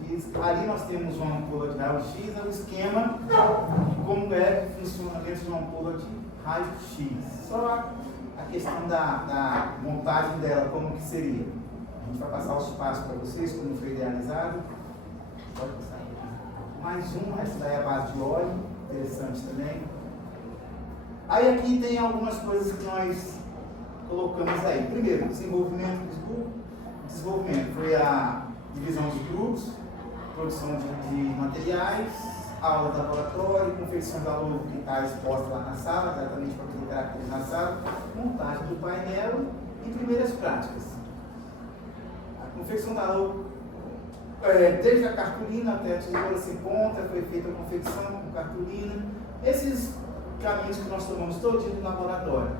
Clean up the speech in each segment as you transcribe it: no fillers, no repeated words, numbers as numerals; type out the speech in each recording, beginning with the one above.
física. Ali nós temos uma ampola de raio-x, é o esquema de como é que funciona dentro de uma ampola de raio-x. Só a questão da montagem dela, como que seria. A gente vai passar os passos para vocês, como foi idealizado. Pode passar. Mais um, essa daí é a base de óleo, interessante também. Aí aqui tem algumas coisas que nós colocamos aí. Primeiro, desenvolvimento dos grupos. Desenvolvimento foi a divisão de grupos, produção de materiais, aula de laboratório, confecção da logo que está exposta lá na sala, exatamente para poder caracterizar na sala, montagem do painel e primeiras práticas. A confecção da logo, desde a cartolina até a tesoura sem ponta, foi feita a confecção com cartolina. Esses caminhos que nós tomamos todos no laboratório.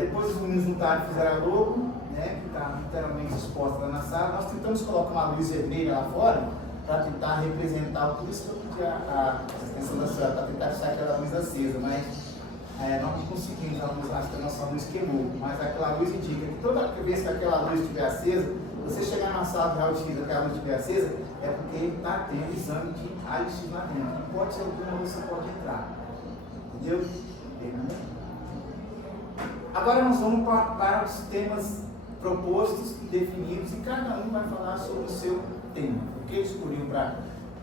Depois os meninos juntaram e fizeram a logo, né, que está literalmente exposta lá na sala. Nós tentamos colocar uma luz vermelha lá fora para tentar representar, por isso que eu pedi a extensão da senhora, para tentar deixar aquela luz acesa, mas não conseguimos, acho que a nossa luz queimou, mas aquela luz indica que toda vez que aquela luz estiver acesa, você chegar na sala de raio-x e aquela luz estiver acesa, é porque está tendo exame de raio-x lá dentro. Não pode ser alguma luz que você pode entrar. Entendeu? Agora nós vamos para os temas propostos e definidos e cada um vai falar sobre o seu tema. O que ele escolheu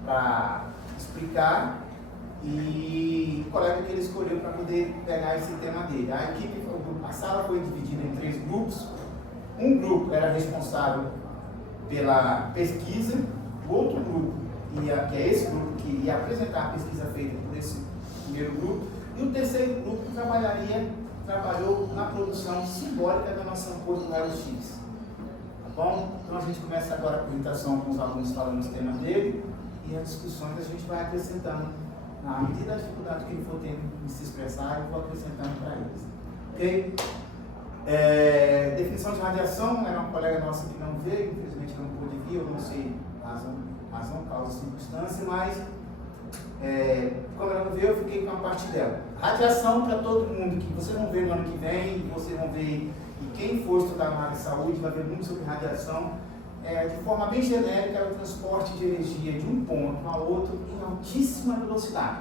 para explicar e o colega que ele escolheu para poder pegar esse tema dele. A sala foi dividida em 3 grupos. Um grupo era responsável pela pesquisa, o outro grupo, que é esse grupo que ia apresentar a pesquisa feita por esse primeiro grupo, e o terceiro grupo trabalhou na produção simbólica da nossa ampola do raio-x. Tá bom? Então a gente começa agora a apresentação com os alunos falando os temas dele e as discussões a gente vai acrescentando na medida da dificuldade que ele for tendo em se expressar, eu vou acrescentando para eles. Ok? Definição de radiação, era uma colega nossa que não veio, infelizmente não pôde vir, eu não sei razão, causa, circunstância, mas como ela não veio, eu fiquei com a parte dela. Radiação para todo mundo, que você não vê no ano que vem, você não vê, e quem for estudar na área de saúde vai ver muito sobre radiação. De forma bem genérica, é o transporte de energia de um ponto a outro em altíssima velocidade.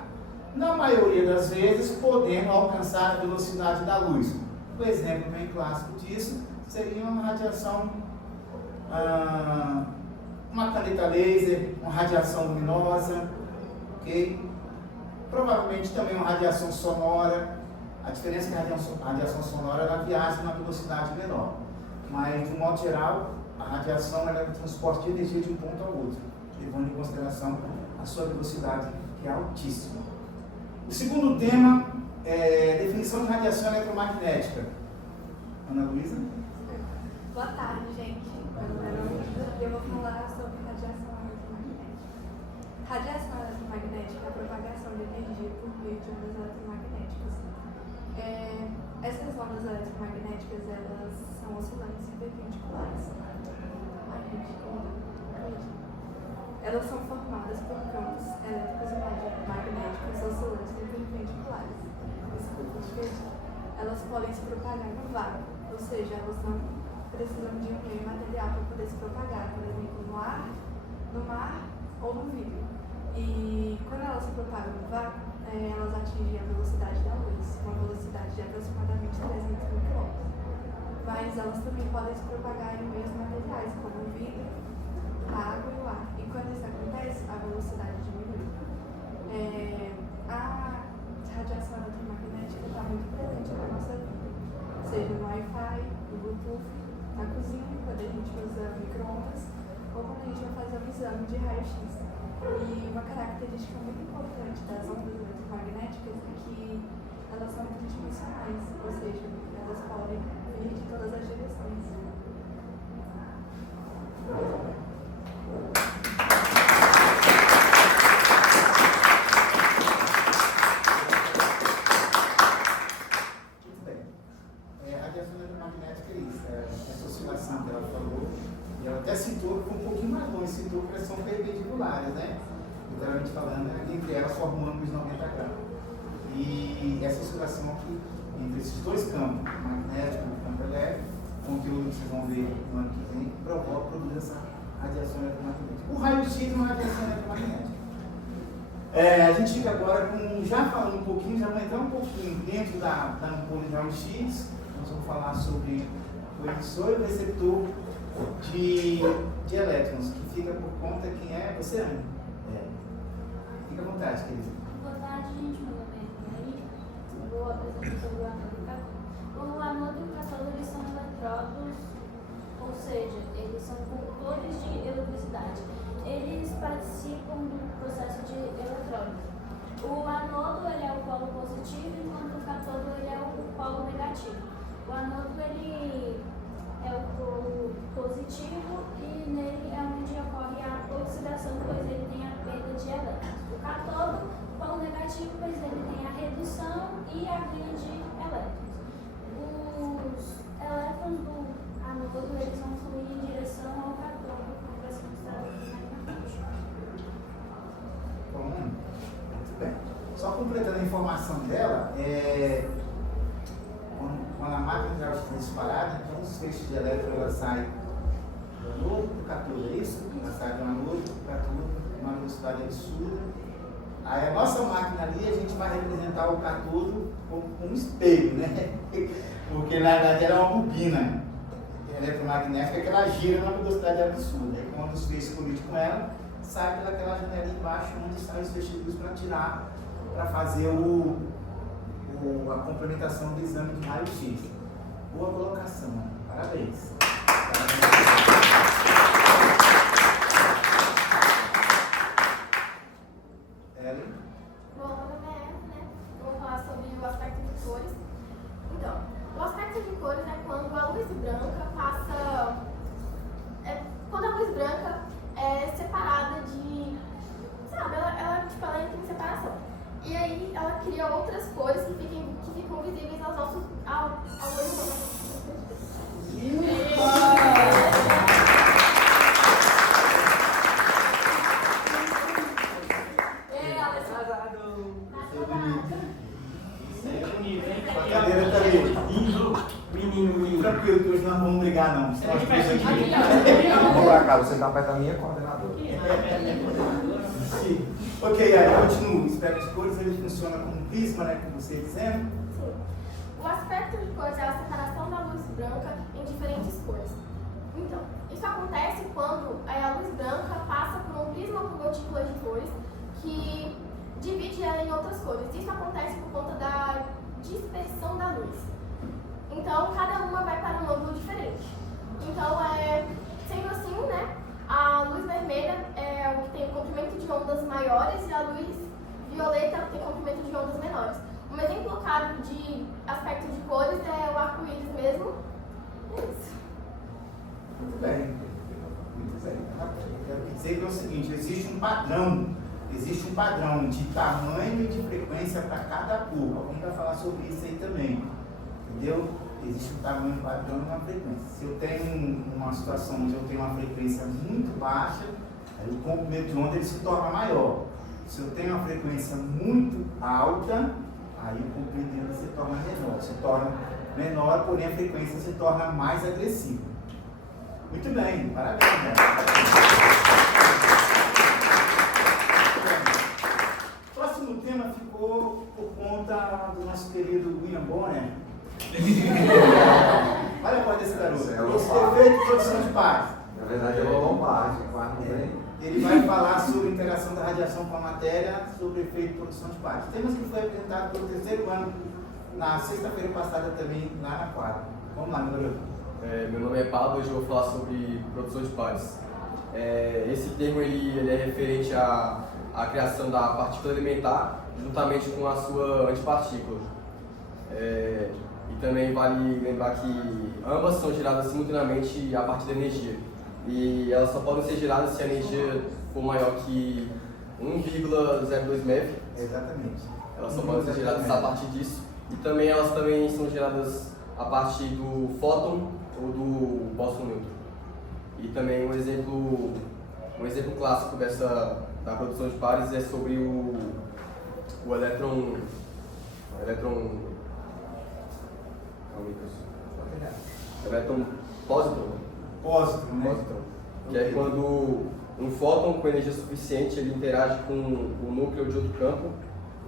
Na maioria das vezes, podendo alcançar a velocidade da luz. Um exemplo bem clássico disso seria uma radiação, uma caneta laser, uma radiação luminosa, ok? Provavelmente também uma radiação sonora. A diferença é que a radiação sonora ela viaja na velocidade menor, mas de um modo geral a radiação ela é o transporte de energia de um ponto ao outro, levando em consideração a sua velocidade, que é altíssima. O segundo tema é definição de radiação eletromagnética. Ana Luísa? Boa tarde, gente. Meu nome é Ana Luísa e eu vou falar sobre radiação eletromagnética. Radiação eletromagnética é a propagação de energia por meio de ondas eletromagnéticas. Essas ondas eletromagnéticas elas são oscilantes e perpendiculares. Elas são formadas por campos elétricos e magnéticos oscilantes e perpendiculares. Elas podem se propagar no vácuo, ou seja, elas não precisam de um meio material para poder se propagar, por exemplo, no ar, no mar ou no vidro. E quando elas se propagam no vácuo, elas atingem a velocidade da luz, uma velocidade de aproximadamente 300 micrômetros. Mas elas também podem se propagar em meios materiais, como o vidro, a água e o ar. E quando isso acontece, a velocidade diminui. A radiação eletromagnética está muito presente na nossa vida, seja no Wi-Fi, no Bluetooth, na cozinha, quando a gente usa micro-ondas, ou quando a gente vai fazer um exame de raio-x. E uma característica muito importante das ondas eletromagnéticas é que elas são multidimensionais, ou seja, elas podem vir de todas as direções. Muito bem. A radiação eletromagnética é isso, essa oscilação que ela falou, e ela até citou, foi um pouquinho mais longe, citou que elas são perpendiculares, né? Literalmente falando, entre elas formam um ângulo de 90 graus. E essa oscilação aqui, entre esses dois campos, o magnético e o campo elétrico, conteúdo que vocês vão ver no ano que vem, produz essa radiação eletromagnética. O raio-x é uma radiação eletromagnética. A gente fica agora já falando um pouquinho, já vai entrar um pouquinho dentro da ampola de raio-x. Nós vamos falar sobre o emissor e o receptor de elétrons, que fica por conta quem é você, Ana? Fica à vontade, querida. Boa tarde, gente. Meu nome é Henrique. Vou apresentar sobre o anôdo e o cátodo. O anôdo e o cátodo, eles são eletródos, ou seja, eles são condutores de eletricidade. Eles participam do processo de eletrólise. O anodo ele é o polo positivo, enquanto o cátodo ele é o polo negativo. O anodo ele é o polo positivo e nele é onde ocorre a oxidação, pois ele tem a perda de elétrons. O cátodo, o polo negativo, pois ele tem a redução e a ganho de elétrons. Os elétrons do anodo eles vão fluir em direção ao cátodo, que vai ser mostrado aqui na frente. Bom, muito bem. Só completando a informação dela, quando a máquina de raio-x está disparada, então os feixes de elétron ela sai do anodo para o cátodo, é isso? Ela sai do anodo para o cátodo, uma velocidade absurda. Aí a nossa máquina ali, a gente vai representar o cátodo como um espelho, né? Porque na verdade ela é uma bobina eletromagnética que ela gira numa velocidade absurda. E quando os feixes colidem com ela, sai pelaquela janela embaixo onde saem os feixes de luz para fazer a complementação do exame de raio-x. Boa colocação, Ana. Parabéns. Ellen? Bom, meu nome é Ellen, né? Eu vou falar sobre o aspecto de cores. Então, o aspecto de cores é quando a luz branca passa... quando a luz branca é separada de... Sabe, ela entra em separação. E aí ela cria outras cores que ficam visíveis aos nossos... ao olho humano. Cadeira tá ali. Menino. Tranquilo, que hoje nós não vamos brigar, não. Senão as coisas aqui. Vamos lá, Carlos, você está perto da minha coordenadora. Ok, aí continua. O espectro de cores ele funciona como um prisma, né? Como você dizendo. Sim. O aspecto de cores é a separação da luz branca em diferentes cores. Então, isso acontece quando a luz branca passa por um prisma com gotículas de cores que divide ela em outras cores. Isso acontece por conta da dispersão da luz. Então, cada uma vai para um ângulo diferente. Então, sendo assim, né, a luz vermelha é o que tem comprimento de ondas maiores e a luz violeta tem comprimento de ondas menores. Um exemplo claro de aspecto de cores é o arco-íris mesmo. É isso. Muito bem. Muito bem. Quero dizer que é o seguinte, existe um padrão de tamanho e de frequência para cada cor. Alguém vai falar sobre isso aí também. Entendeu? Existe um tamanho padrão e uma frequência. Se eu tenho uma situação onde eu tenho uma frequência muito baixa, aí o comprimento de onda ele se torna maior. Se eu tenho uma frequência muito alta, aí o comprimento de onda se torna menor. Se torna menor, porém a frequência se torna mais agressiva. Muito bem, parabéns, né? O próximo tema ficou por conta do nosso querido William Bonner. Olha a voz desse garoto. Esse defeito de produção de paz. Na verdade é uma lombarde, quase não tem. Ele vai falar sobre a interação da radiação com a matéria, sobre o efeito de produção de paz. Temas que foi apresentado pelo terceiro ano, na sexta-feira passada também, lá na quadra. Vamos lá, meu garoto. Meu nome é Pablo, hoje eu vou falar sobre produção de pares. Esse termo ele é referente à criação da partícula elementar juntamente com a sua antipartícula. E também vale lembrar que ambas são geradas simultaneamente a partir da energia. E elas só podem ser geradas se a energia for maior que 1,02 MeV. Exatamente. Elas só podem ser geradas a partir disso. E também elas também são geradas a partir do fóton ou do bóson neutro. E também um exemplo clássico da produção de pares é sobre o elétron positron. Pósitron, né? Positron. que é quando um fóton com energia suficiente ele interage com o núcleo de outro campo,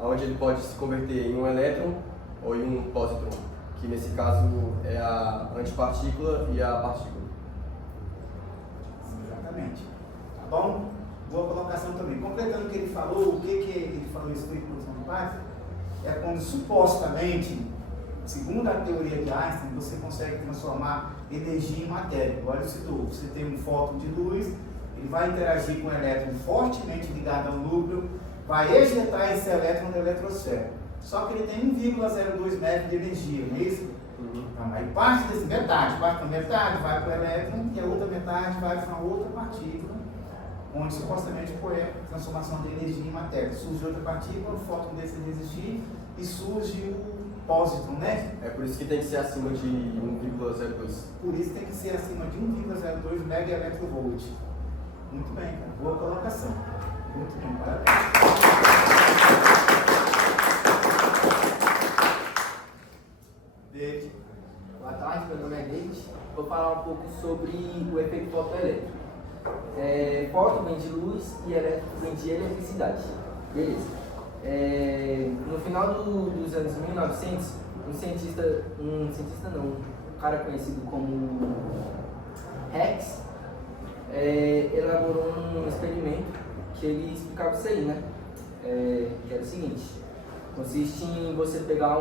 onde ele pode se converter em um elétron ou em um pósitron, que nesse caso é a antipartícula e a partícula. Exatamente. Tá bom? Boa colocação também. Completando o que ele falou, o que ele falou a respeito da produção de partes, é quando supostamente, segundo a teoria de Einstein, você consegue transformar energia em matéria. Agora eu citou, você tem um fóton de luz, ele vai interagir com um elétron fortemente ligado ao núcleo, vai ejetar esse elétron da eletrosfera. Só que ele tem 1,02 metros de energia, não é isso? Então, aí parte desse metade vai para o elétron e a outra metade vai para outra partícula, onde supostamente ocorre a transformação de energia em matéria. Surge outra partícula, o fóton deixa de existir e surge o pósitron, né? É por isso que tem que ser acima de 1,02. Por isso tem que ser acima de 1,02 MeV. Muito bem, cara. Boa colocação. Muito bem, parabéns. David. Boa tarde, meu nome é David. Vou falar um pouco sobre o efeito fotoelétrico. Fóton vem de luz e elétrico vem de eletricidade. Beleza. No final dos anos 1900, um cara conhecido como Rex, elaborou um experimento que ele explicava isso aí, né? Que era o seguinte: consiste em você pegar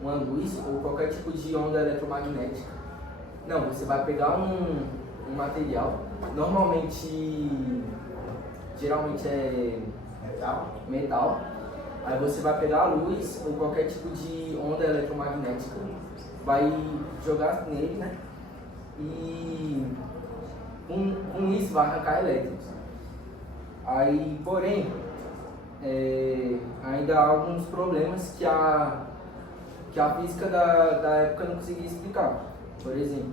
uma luz ou qualquer tipo de onda eletromagnética. Não, você vai pegar um material, geralmente é metal. Aí você vai pegar a luz ou qualquer tipo de onda eletromagnética, vai jogar nele, né? E com isso vai arrancar elétrons. Aí, porém, ainda há alguns problemas que a física da época não conseguia explicar. Por exemplo,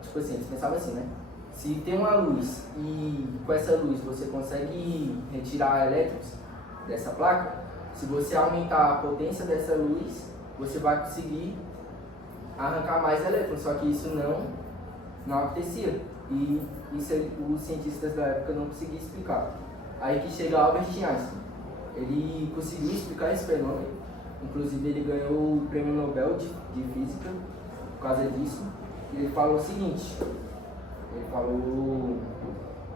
tipo assim, eles pensavam assim, né? Se tem uma luz e com essa luz você consegue retirar elétrons dessa placa, se você aumentar a potência dessa luz, você vai conseguir arrancar mais elétrons, só que isso não acontecia. E isso os cientistas da época não conseguiam explicar. Aí que chega Albert Einstein. Ele conseguiu explicar esse fenômeno, inclusive ele ganhou o Prêmio Nobel de Física por causa disso. E ele falou o seguinte: ele falou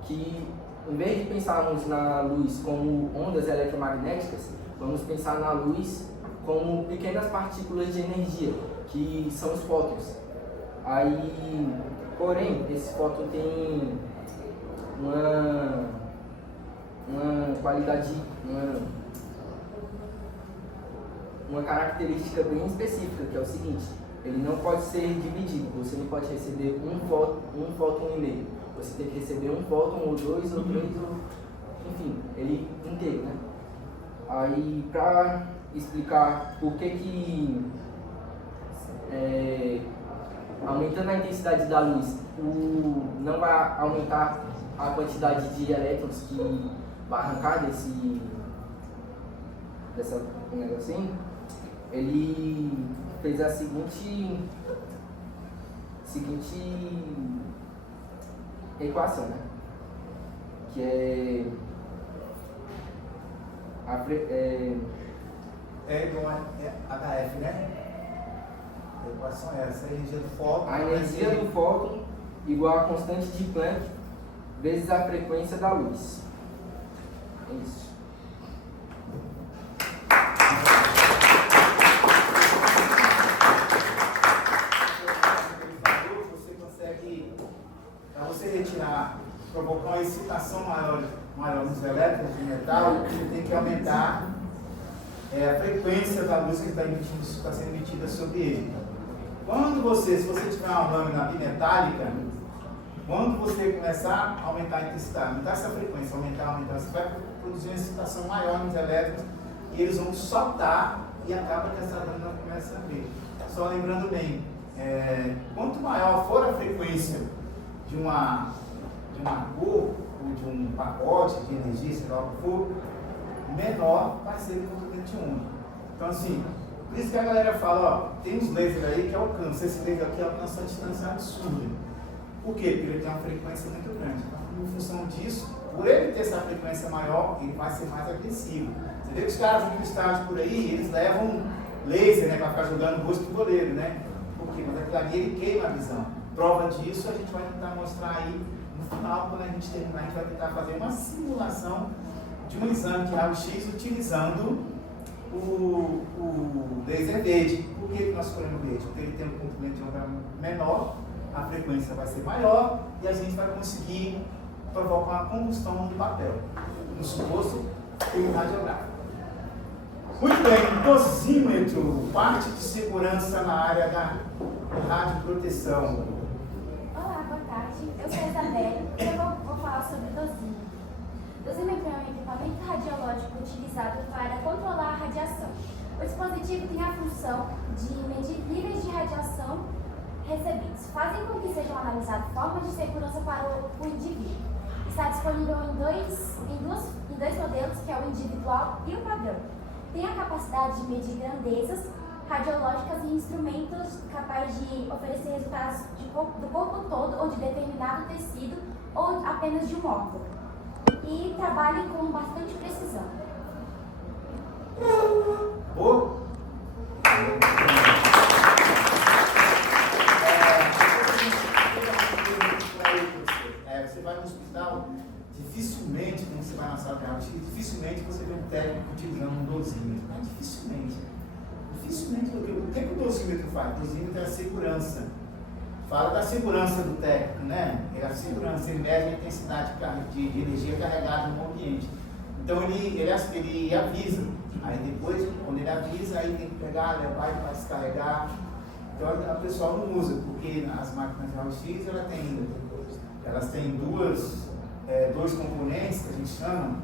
que em vez de pensarmos na luz como ondas eletromagnéticas, vamos pensar na luz como pequenas partículas de energia, que são os fótons. Aí, porém, esse fóton tem uma qualidade, uma característica bem específica, que é o seguinte: ele não pode ser dividido. Você não pode receber um fóton e meio. Você tem que receber um fóton, ou dois, ou três, ou... enfim, ele inteiro, né? Aí, para explicar por que aumentando a intensidade da luz, não vai aumentar a quantidade de elétrons que vai arrancar dessa negocinho, ele fez a seguinte equação, né? Que é igual a HF, né? A equação é essa, a energia do fóton. A energia do fóton igual a constante de Planck vezes a frequência da luz. É isso. Você consegue, para você retirar, provocar uma excitação maior nos elétrons de metal, você tem que aumentar a frequência da luz que está sendo emitida sobre ele. Se você tiver uma lâmina bimetálica, quando você começar a aumentar a intensidade, aumentar essa frequência, aumentar, você vai produzir uma excitação maior nos elétrons e eles vão soltar e acaba que essa lâmina começa a abrir. Só lembrando bem, quanto maior for a frequência de uma cor ou de um pacote de energia, sei lá o que for, menor vai ser o componente único. Então, assim, por isso que a galera fala, tem uns lasers aí que alcançam, esse laser aqui alcança uma distância absurda. Por quê? Porque ele tem uma frequência muito grande. Então, em função disso, por ele ter essa frequência maior, ele vai ser mais agressivo. Você vê que os caras no estádio por aí, eles levam laser, né, para ficar jogando o rosto do goleiro, né? Por quê? Mas aquilo ali ele queima a visão. Prova disso a gente vai tentar mostrar aí no final, quando a gente terminar, a gente vai tentar fazer uma simulação de um exame de raio-x utilizando o laser verde. Por que nós escolhemos verde? Porque ele tem um comprimento de onda menor, a frequência vai ser maior e a gente vai conseguir provocar uma combustão do papel, no suposto filme radiográfico. Muito bem, dosímetro, parte de segurança na área da radioproteção. Olá, boa tarde. Eu sou a Isabelle e eu vou falar sobre dosímetro. Dosímetro é um equipamento radiológico utilizado para controlar a radiação. O dispositivo tem a função de medir níveis de radiação recebidos. Fazem com que sejam analisadas formas de segurança para o indivíduo. Está disponível em dois modelos, que é o individual e o padrão. Tem a capacidade de medir grandezas radiológicas e instrumentos capazes de oferecer resultados do corpo todo ou de determinado tecido ou apenas de um órgão. E trabalha com bastante precisão. Você vai no hospital, dificilmente, quando você vai na sala de raio-x, dificilmente você vê um técnico utilizando um dosímetro. Dificilmente. O que o dosímetro faz? O dosímetro é a segurança. Fala da segurança do técnico, né? É a segurança, ele mede a intensidade de energia carregada no ambiente. Então ele avisa. Aí depois, quando ele avisa, aí tem que pegar, levar e descarregar. Então a pessoa não usa, porque as máquinas de raio-x elas têm dois componentes que a gente chama,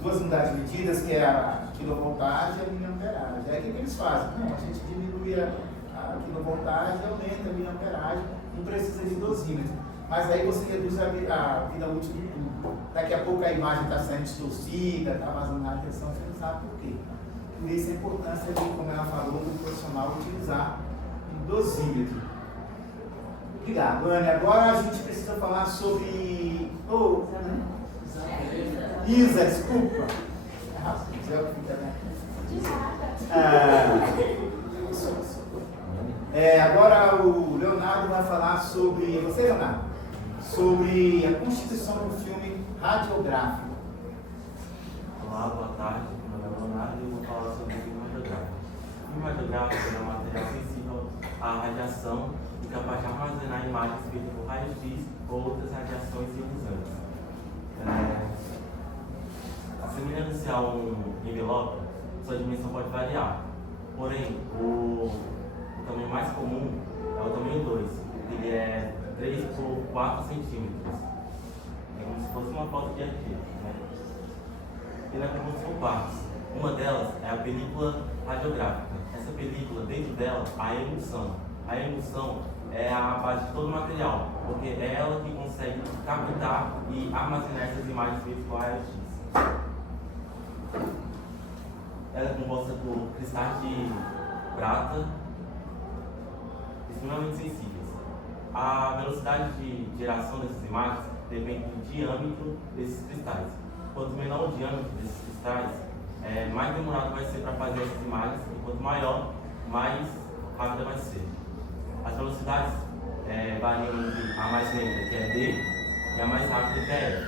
duas unidades medidas, que é a quilovoltagem e a miliamperagem. Aí o que eles fazem? Não, a gente diminui a quilovoltagem e aumenta a miliamperagem, não precisa de dosímetro. Mas aí você reduz a vida útil do tubo. Daqui a pouco a imagem está saindo distorcida, está vazando radiação, você não sabe por quê. Por isso a importância de, como ela falou, do profissional utilizar o dosímetro. Obrigado, Anne. Agora a gente precisa falar sobre... Isa, desculpa. Agora o Leonardo vai falar sobre... Você, Leonardo? Sobre a constituição do filme radiográfico. Olá, boa tarde. Meu nome é Leonardo e eu vou falar sobre o filme radiográfico. O filme radiográfico é um material sensível à radiação e capaz de armazenar imagens feitas por raio-x ou outras radiações ionizantes. Semelhante a um envelope, sua dimensão pode variar. Porém, o tamanho mais comum é o tamanho 2. Ele é 3 por 4 centímetros. É como se fosse uma foto de arquivo, né? Ele é composto por partes. Uma delas é a película radiográfica. Essa película, dentro dela, há a emulsão. A emulsão é a base de todo o material, porque é ela que consegue captar e armazenar essas imagens feitas por raio-x. Ela é composta por cristais de prata extremamente sensíveis. A velocidade de geração dessas imagens depende do diâmetro desses cristais. Quanto menor o diâmetro desses cristais, mais demorado vai ser para fazer essas imagens, e quanto maior, mais rápida vai ser. As velocidades variam entre a mais lenta, que é D, e a mais rápida, que é F.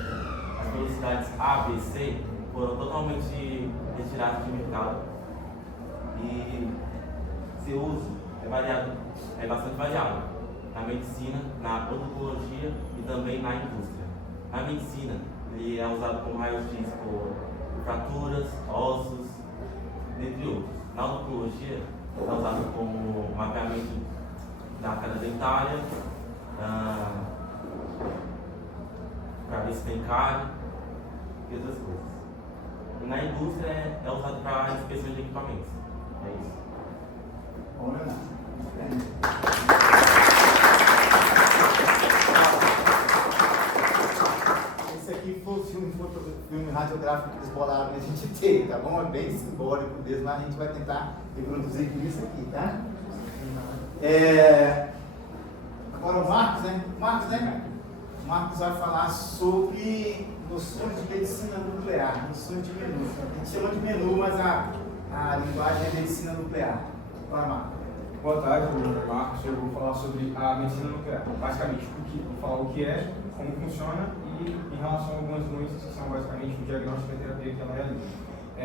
As velocidades A, B, C foram totalmente retiradas de mercado e seu uso é bastante variado na medicina, na odontologia e também na indústria. Na medicina, ele é usado como raio-x por fraturas, ossos, dentre outros. Na odontologia, é usado como mapeamento da arcada dentária, para ver se tem cárie e outras coisas. E na indústria é usado para inspeção de equipamentos. É isso. Olha, esse aqui foi o filme radiográfico que eles bolaram que a gente teve, tá bom? É bem simbólico mesmo, mas a gente vai tentar reproduzir com isso aqui, tá? Agora o Marcos, né? Marcos, né? O Marcos vai falar sobre noções de medicina nuclear, noções de menu. A gente chama de menu, mas a linguagem é medicina nuclear. Vai, Marcos. Boa tarde, meu nome é Marcos. Eu vou falar sobre a medicina nuclear. Basicamente, vou falar o que é, como funciona e em relação a algumas doenças que são basicamente o diagnóstico e a terapia que ela realiza.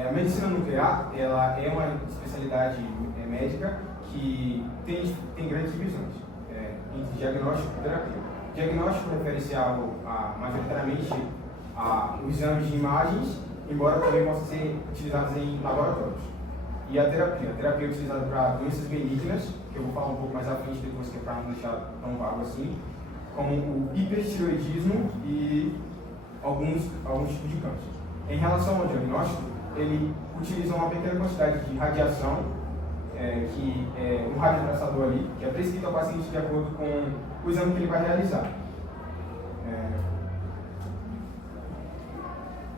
A medicina nuclear, ela é uma especialidade médica que tem grandes divisões entre diagnóstico e terapia. Diagnóstico refere-se majoritariamente ao exame de imagens, embora também possa ser utilizado em laboratórios. E a terapia é utilizada para doenças benignas, que eu vou falar um pouco mais à frente depois, que é para não deixar tão vago assim, como o hipertireoidismo e alguns tipos de câncer. Em relação ao diagnóstico, ele utiliza uma pequena quantidade de radiação, que é um radiotraçador ali, que é prescrito ao paciente de acordo com o exame que ele vai realizar.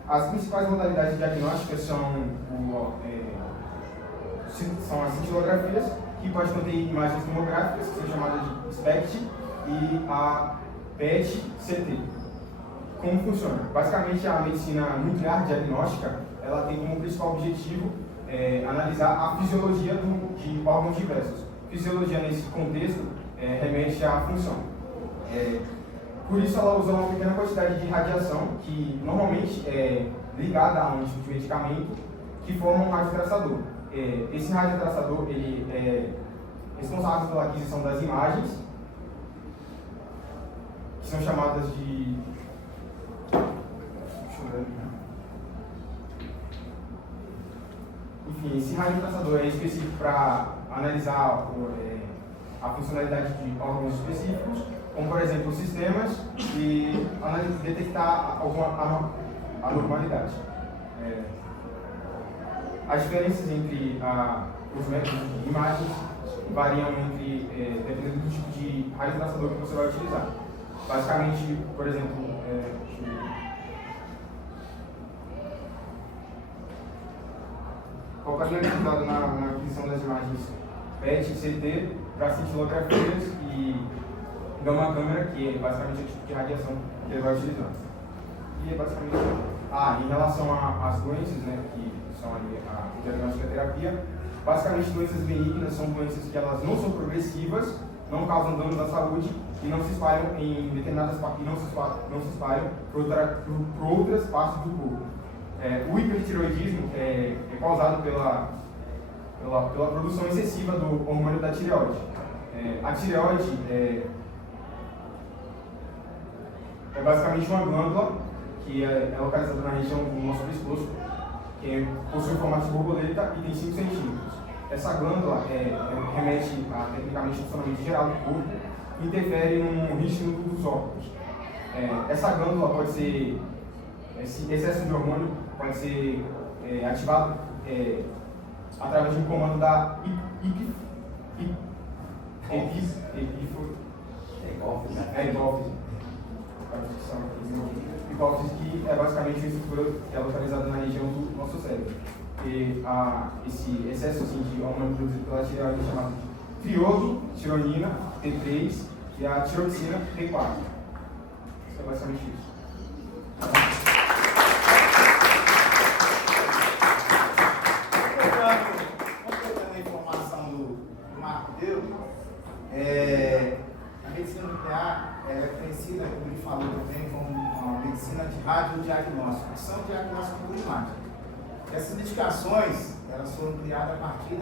As principais modalidades diagnósticas são as cintilografias, que pode conter imagens tomográficas, que são chamadas de SPECT, e a PET-CT. Como funciona? Basicamente, a medicina nuclear diagnóstica, ela tem como principal objetivo analisar a fisiologia de órgãos diversos. Fisiologia, nesse contexto, remete à função. Por isso, ela usa uma pequena quantidade de radiação, que normalmente é ligada a um tipo de medicamento, que forma um radiotraçador. Esse radiotraçador ele é responsável pela aquisição das imagens, que são chamadas de... Enfim, esse radiotraçador é específico para analisar a funcionalidade de órgãos específicos, como por exemplo sistemas, e detectar alguma anormalidade. As diferenças entre os métodos de imagens variam dependendo do tipo de radiotraçador que você vai utilizar. Basicamente, por exemplo, qual é utilizado na aquisição das imagens PET e CT para cintilografias e gama câmera, que é basicamente o tipo de radiação que ele vai utilizar. E é basicamente em relação às doenças, né, que são ali a diagnóstica e a terapia, basicamente doenças benignas são doenças que elas não são progressivas, não causam danos à saúde e não se espalham em determinadas partes, não se espalham por outras partes do corpo. O hipertireoidismo é causado pela produção excessiva do hormônio da tireoide. A tireoide é basicamente uma glândula que é localizada na região do nosso pescoço, que possui formato de borboleta e tem 5 centímetros. Essa glândula remete tecnicamente ao funcionamento geral do corpo e interfere no ritmo dos órgãos. Essa glândula pode ser, esse excesso de hormônio pode ser ativado através de um comando da hipófise, que é basicamente uma estrutura que é localizada na região do nosso cérebro. E esse excesso de hormônio produzido pela tireoide é chamado de triiodotironina, T3, e a tiroxina, T4. Isso é basicamente isso. Completando a informação do Marco deu, a medicina nuclear é conhecida, como ele falou também, como uma medicina de radiodiagnóstico, que são diagnósticos por imagem. Essas medicações, elas foram criadas a partir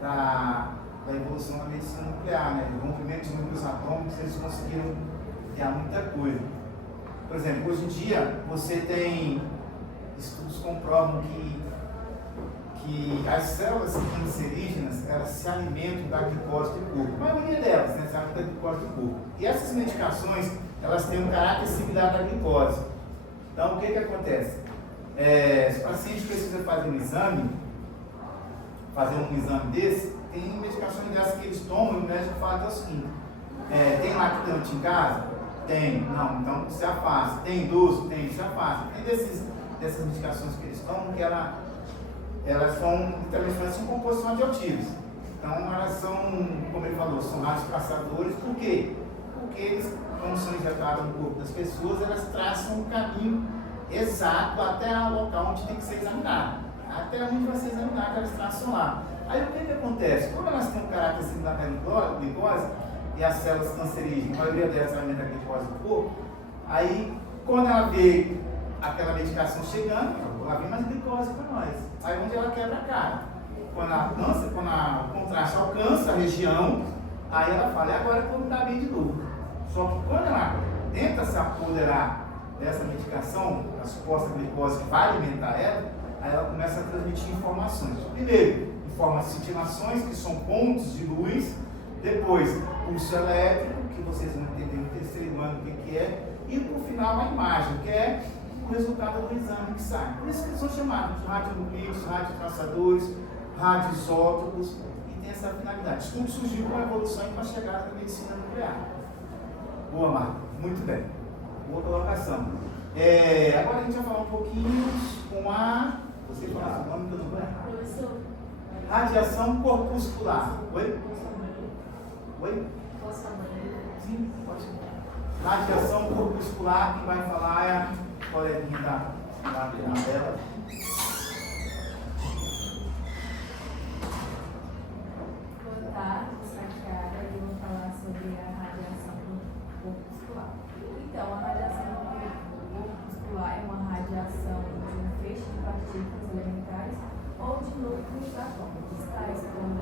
da evolução da medicina nuclear, né? O rompimento de núcleos atômicos, eles conseguiram criar muita coisa. Por exemplo, hoje em dia, você tem estudos que comprovam que as células cancerígenas, elas se alimentam da glicose do corpo. A maioria delas, né, se alimenta da glicose do corpo. E essas medicações, elas têm um caráter similar à glicose. Então, o que acontece? Se o paciente precisa fazer um exame desse, tem medicações dessas que eles tomam e o médico fala o seguinte: tem lactante em casa? Tem. Não, então se afasta. Tem doce? Tem, se afasta. Tem dessas medicações que eles tomam que elas são literalmente compostas de radioativos. Então elas são, como ele falou, são radiotraçadores. Por quê? porque eles, como são injetados no corpo das pessoas, elas traçam um caminho exato até o local onde tem que ser examinado. Até onde vai ser examinado, elas traçam lá. Aí o que acontece? Como elas têm um caráter similar à glicose, e as células cancerígenas, a maioria delas alimenta a glicose do corpo, aí quando ela vê aquela medicação chegando, ela vem mais glicose para nós. Aí onde ela quebra a cara. Quando o contraste alcança a região, aí ela fala, agora eu vou me dar bem de novo. Só que quando ela tenta se apoderar dessa medicação, a suposta glicose que vai alimentar ela, aí ela começa a transmitir informações. Primeiro, informa cintilações, que são pontos de luz. Depois, pulso elétrico, que vocês vão entender no terceiro ano o que é. E por final, a imagem, que é o resultado do exame que sai. Por isso que eles são chamados de radionuclídeos, radiotraçadores, radioisótopos, e tem essa finalidade. Isso tudo surgiu com a evolução e com a chegada da medicina nuclear. Boa, Marco. Muito bem. Boa colocação. Agora a gente vai falar um pouquinho com a... Você fala o nome que eu não vou errar. Professor. Radiação corpuscular. Oi? Oi? Posso falar? Sim, pode. Radiação corpuscular, quem vai falar é a coleguinha da dela. Boa tarde, sou a Chiara e vou falar sobre a radiação corpuscular. Então, a radiação corpuscular é uma radiação de um feixe de partículas elementares ou de núcleos atômicos, tais como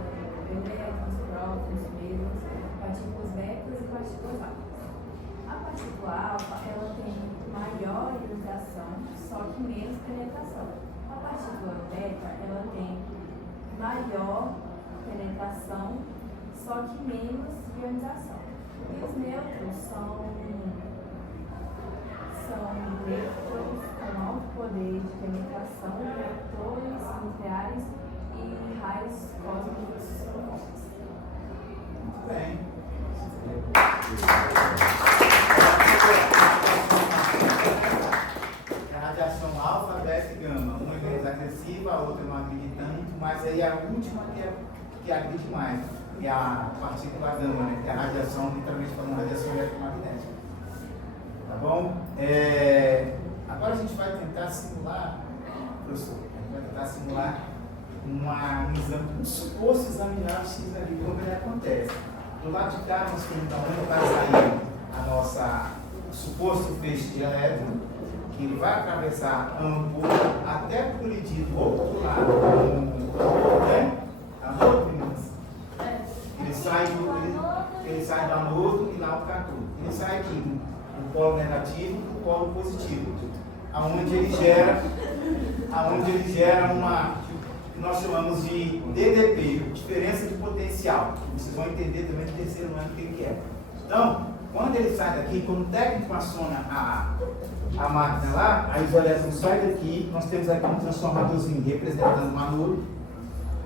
elétrons, prótons, mesons, partículas betas e partículas alfa. A partícula alfa, ela tem maior ionização, só que menos penetração. A partícula beta, ela tem maior penetração, só que menos ionização. E os nêutrons são elétrons com alto poder de penetração, reatores nucleares e raios cósmicos fortes. Muito bem. A radiação alfa, beta e gama. Uma é mais agressiva, a outra não agride tanto, mas aí a última que agride mais, que é a partícula gama, né? Que é a radiação, literalmente falando, radiação eletromagnética. Tá bom? Agora a gente vai tentar simular, professor, um exame, um suposto exame de raio-x ali, como ele acontece. Do lado de cá, nós temos onde vai sair o suposto feixe de elétron, que ele vai atravessar a ampola até colidir do outro lado, né? Anodo, meninas? Ele sai do anodo e lá o cátodo. Ele sai aqui do polo negativo e do polo positivo, aonde ele gera uma que nós chamamos de DDP, diferença de potencial. Vocês vão entender também no terceiro ano o que é. Então, quando ele sai daqui, quando o técnico aciona a máquina lá, aí os elétrons saem daqui, nós temos aqui um transformadorzinho representando o anodo,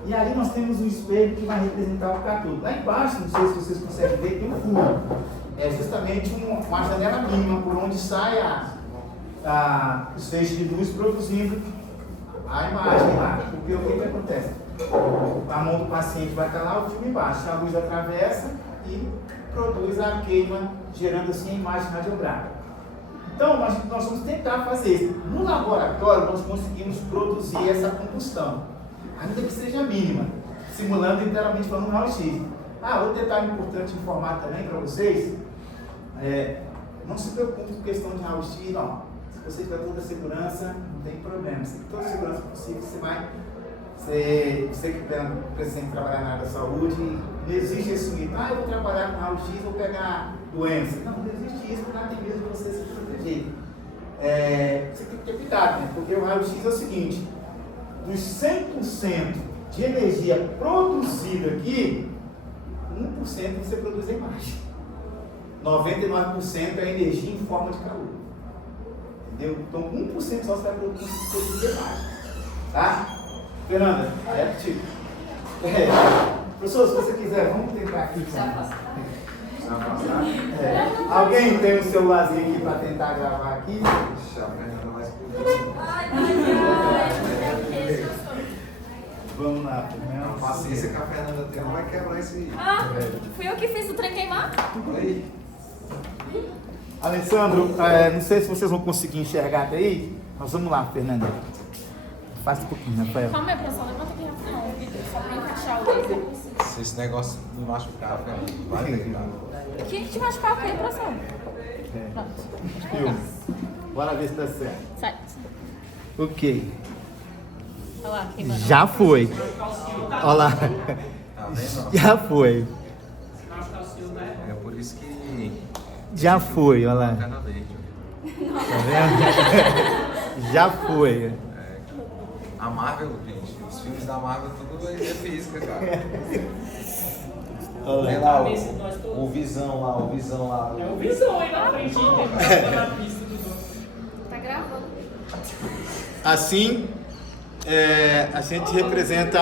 e ali nós temos um espelho que vai representar o cátodo. Lá embaixo, não sei se vocês conseguem ver, tem um furo. É justamente uma janela mínima por onde sai os feixes de luz produzindo a imagem lá. Porque o que acontece? A mão do paciente vai estar lá, o filme embaixo, a luz atravessa e produz a queima, gerando assim a imagem radiográfica. Então, nós vamos tentar fazer isso. No laboratório, nós conseguimos produzir essa combustão, ainda que seja mínima, simulando literalmente falando um raio-x. Outro detalhe importante informar também para vocês, não se preocupe com questão de raio-x, não. Se você tiver toda a segurança, não tem problema. Se tem toda a segurança possível, você que precisa trabalhar na área da saúde, não existe esse mito, eu vou trabalhar com raio-x, vou pegar doença. Não existe isso, porque tem medo de você se proteger. Você tem que ter cuidado, né? Porque o raio-x é o seguinte, dos 100% de energia produzida aqui, 1% você produz a imagem. 99% é energia em forma de calor. Entendeu? Então 1% só você vai produzir a imagem. Tá? Fernanda, é contigo. Professor, se você quiser, vamos tentar aqui. Alguém tem um celularzinho aqui para tentar gravar aqui? Deixa a Fernanda mais por Vamos lá, a paciência que a Fernanda tem, não vai quebrar esse. Fui eu que fiz o trem queimar? Olha aí. Alessandro, não sei se vocês vão conseguir enxergar até aí. Mas vamos lá, Fernanda. Faz um pouquinho, Rafael. Calma aí, pessoal. Levanta aqui, Rafael. Só pra encaixar o laser. Se esse negócio me machucar, vai legal. Quem te machucar o quê, professor? Pronto. Filme. Bora ver se dá certo. Sai. Ok. Olha lá, queimando. Já foi. Olha lá. Tá vendo? Já foi. É por isso que Já foi, olha lá. cana verde. Tá vendo? Já foi. A Marvel, gente, os filmes da Marvel tudo é física, cara. Olha Vê lá. lá o Visão lá, o Visão lá. É o Visão aí na frente, tá na pista do dono. Tá gravando. Assim, a gente representa